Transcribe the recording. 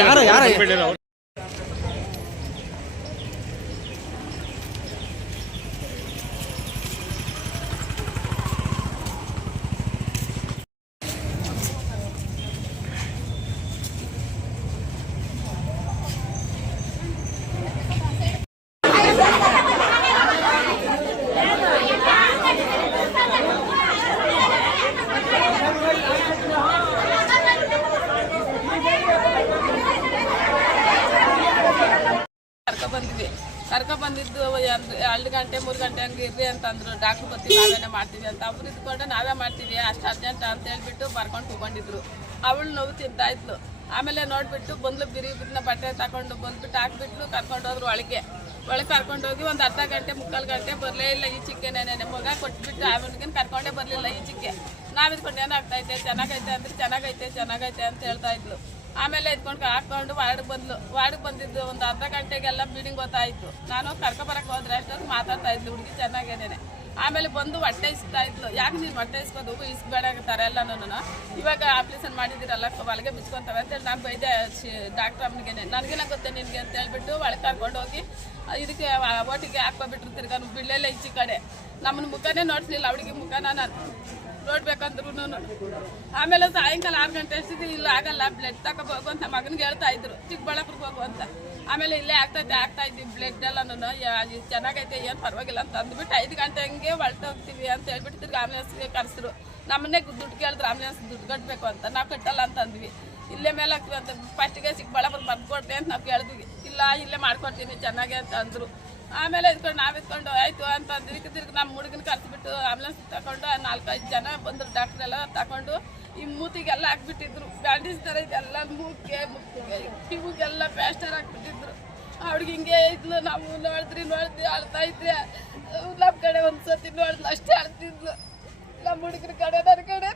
ಯಾರ ಯಾರ? ಕರ್ಕ ಬಂದಿದ್ದು ಎರಡು ಗಂಟೆ, ಮೂರು ಗಂಟೆ ಹಂಗೆ ಇರ್ರಿ ಅಂತಂದ್ರು. ಡಾಕ್ಟ್ರ್ ಬರ್ತೀವಿ ನಾವೇನೇ ಮಾಡ್ತೀವಿ ಅಂತ. ಅವ್ರು ಇದ್ಕೊಂಡು ನಾವೇ ಮಾಡ್ತೀವಿ. ಅಷ್ಟು ಅರ್ಜೆಂಟ್ ಅಂತ ಹೇಳ್ಬಿಟ್ಟು ಬರ್ಕೊಂಡು ಹೋಗ್ಕೊಂಡಿದ್ರು ಅವಳು ನೋವು ತಿಂತಾ ಇದ್ಲು ಆಮೇಲೆ ನೋಡ್ಬಿಟ್ಟು ಬಂದ್ಲು, ಬಿರಿ ಬಿರಿನ ಬಟ್ಟೆ ತಗೊಂಡು ಬಂದ್ಬಿಟ್ಟು ಹಾಕ್ಬಿಟ್ಲು, ಕರ್ಕೊಂಡು ಹೋದ್ರು ಒಳಗೆ. ಒಳಗೆ ಕರ್ಕೊಂಡೋಗಿ ಒಂದು ಅರ್ಧ ಗಂಟೆ, ಮುಕ್ಕಾಲು ಗಂಟೆ ಬರಲೇ ಇಲ್ಲ ಈಚೆಗೆ ನೆನೆ. ಮಗ ಕೊಟ್ಬಿಟ್ಟು ಆಮೇಲೆ ಕರ್ಕೊಂಡೇ ಬರಲಿಲ್ಲ ಈಚೆಗೆ ನಾವು ಇದ್ಕೊಂಡು ಏನಾಗ್ತೈತೆ ಚೆನ್ನಾಗೈತೆ ಅಂದ್ರೆ ಚೆನ್ನಾಗೈತೆ ಚೆನ್ನಾಗೈತೆ ಅಂತ ಹೇಳ್ತಾ ಇದ್ಲು. ಆಮೇಲೆ ಎತ್ಕೊಂಡು ಹಾಕೊಂಡು ವಾರ್ಡ್ಗೆ ಬಂದ್ಲು. ವಾರ್ಡ್ಗೆ ಬಂದಿದ್ದು ಒಂದು ಅರ್ಧ ಗಂಟೆಗೆಲ್ಲ ಮೀಟಿಂಗ್ ಗೊತ್ತಾಯಿತು. ನಾನು ಕರ್ಕೊಬರಕ್ಕೆ ಹೋದ್ರೆ ಅಷ್ಟೊಂದು ಮಾತಾಡ್ತಾ ಇದ್ಲು, ಹುಡುಗಿ ಚೆನ್ನಾಗೇನೆ ಆಮೇಲೆ ಬಂದು ಹೊಟ್ಟೆ ಇಸ್ತಾ ಇದ್ಲು. ಯಾಕೆ ನೀನು ಹೊಟ್ಟೆ ಇಸ್ಕೋದು? ಇಸ್ಬೇಡ ಅಂತಾರೆ ಎಲ್ಲ ನಾನು ಇವಾಗ ಆಪ್ರೇಷನ್ ಮಾಡಿದಿರಲ್ಲ ಒಳಗೆ ಬಿಚ್ಕೊಂತವೆ ಅಂತೇಳಿ ನಾನು ಬೈದೆ ಡಾಕ್ಟ್ರ್ ಅಮ್ಮನಿಗೆ. ನನಗೇನ ಗೊತ್ತೆ ನಿನಗೆ ಅಂತ ಹೇಳ್ಬಿಟ್ಟು ಒಳಗೆ ಕರ್ಕೊಂಡು ಹೋಗಿ, ಇದಕ್ಕೆ ಓಟಿಗೆ ಹಾಕ್ಕೊಬಿಟ್ರು ತಿರ್ಗಾ ಬಿಡ್ಲೆಲ್ಲ ಈಚೆ ಕಡೆ. ನಮ್ಮನ್ನ ಮುಖನೇ ನೋಡಿಸ್ಲಿಲ್ಲ ಅವಳಿಗೆ ಮುಖನ ನಾನು. ನೋಡ್ಬೇಕಂದ್ರು ಆಮೇಲೆ ಸಾಯಂಕಾಲ ಆರು ಗಂಟೆ ಅಷ್ಟಿಗೆ ಇಲ್ಲ ಆಗಲ್ಲ ಬ್ಲಡ್ ತಗೋಬೇಕು ಅಂತ ಮಗನಿಗೆ ಹೇಳ್ತಾ ಇದ್ರು, ಚಿಕ್ಕಬಳ್ಳಾಪುರಕ್ಕೆ ಹೋಗು ಅಂತ. ಆಮೇಲೆ ಇಲ್ಲೇ ಆಗ್ತೈತೆ, ಆಗ್ತಾ ಇದ್ದೀವಿ ಬ್ಲಡ್ ಎಲ್ಲ ಚೆನ್ನಾಗೈತೆ, ಏನು ಪರವಾಗಿಲ್ಲ ಅಂತ ಅಂದ್ಬಿಟ್ಟು ಐದು ಗಂಟೆ ಹಂಗೆ ಹೊಳ್ಟೋಗ್ತೀವಿ ಅಂತ ಹೇಳ್ಬಿಟ್ಟು ತಿರ್ಗಿ ಆಂಬುಲೆನ್ಸ್ಗೆ ಕರೆಸಿದ್ರು ನಮ್ಮನ್ನೇ ದುಡ್ಡು ಕೇಳಿದ್ರು ಆಂಬುಲೆನ್ಸ್ ದುಡ್ಡು ಕಟ್ಟಬೇಕು ಅಂತ. ನಾವು ಕಟ್ಟಲ್ಲ ಅಂತ ಅಂದ್ವಿ. ಇಲ್ಲೇ ಮೇಲೆ ಹಾಕ್ತೀವಿ ಅಂತ ಫಸ್ಟಿಗೆ ಚಿಕ್ಕಬಳ್ಳಾಪುರ ಬರ್ಕೊಡ್ರಿ ಅಂತ ನಾವು ಕೇಳಿದ್ವಿ. ಇಲ್ಲ, ಇಲ್ಲೇ ಮಾಡ್ಕೊಡ್ತೀನಿ, ಚೆನ್ನಾಗೆ ಅಂತ ಅಂದರು. ಆಮೇಲೆ ಇದ್ಕೊಂಡು ನಾವು ಇದ್ಕೊಂಡು, ಆಯಿತು ಅಂತ ಅಂದ್ರೆ ತಿರ್ಗಿ ನಮ್ಮ ಹುಡುಗನ ಕರೆಸ್ಬಿಟ್ಟು ಆಂಬುಲೆನ್ಸ್ ತಗೊಂಡು ನಾಲ್ಕೈದು ಜನ ಬಂದರು ಡಾಕ್ಟ್ರ್ ಎಲ್ಲ ತಗೊಂಡು ಈ ಮೂತಿಗೆಲ್ಲ ಹಾಕ್ಬಿಟ್ಟಿದ್ರು. ಬ್ಯಾಂಡೇಜ್ ಥರ ಇದೆಲ್ಲ ಮೂಗಿಗೆ ಮುಕ್ಕಿಗೆ ಕಿವಿಗೆಲ್ಲ ಪ್ಯಾಸ್ಟರ್ ಹಾಕ್ಬಿಟ್ಟಿದ್ರು. ಅವ್ಳಿಗೆ ಹಿಂಗೆ ಇದ್ಲು, ನಾವು ನೋಡಿದ್ರಿ ನೋಡಿದ್ವಿ ಅಳ್ತಾ ಇದ್ರೆ ನಮ್ಮ ಕಡೆ ಒಂದು ಸತಿ ನೋಡಿದ್ಲು, ಅಷ್ಟೇ ಅಳ್ತಿದ್ಲು ನಮ್ಮ ಹುಡುಗರ ಕಡೆ ನನ್ನ ಕಡೆ.